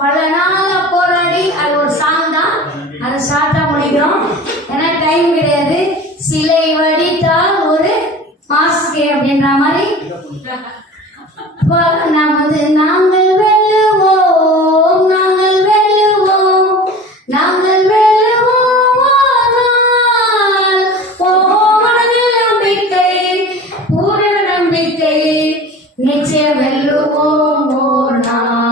பல நாளா போராடி அது ஒரு சாங் தான். அதை ஸ்டார்ட்டா முடிக்கிறோம். ஏன்னா டைம் கிடையாது. சிலை வடித்தால் ஒரு மாஸ்கே அப்படின்ற மாதிரி. இப்போ வந்து நாங்கள் வெல்லுவோம் நாங்கள் வெல்லுவோம் நாங்கள் வெல்லுவோம் நம்பிக்கை பூரண நம்பிக்கை நிச்சயம் வெல்லுவோம் ஓர் நாள்.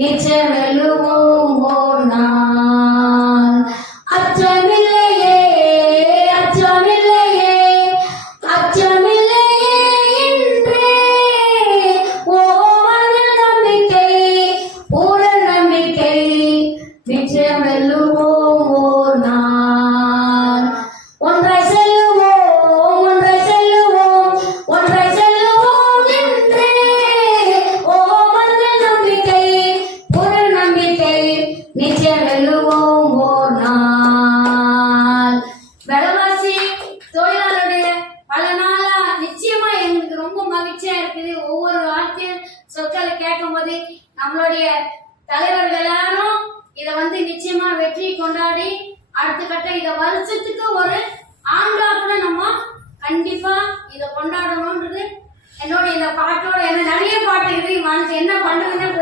நிச்சயம் வெல்லுவோம் இருக்குது. ஒவ்வொரு வார்த்தையும் சொற்களை கேட்கும் போது நம்மளுடைய தலைவர்கள் எல்லாரும் இதை வந்து நிச்சயமா வெற்றி கொண்டாடி அடுத்த கட்ட இதை வருஷத்துக்கு ஒரு ஆண்டா கூட நம்ம கண்டிப்பா இதை கொண்டாடணும்ன்றது என்னோட இந்த பாட்டோட என்ன நிறைய பாட்டு இருக்கு. மனசு என்ன பண்றதுன்னு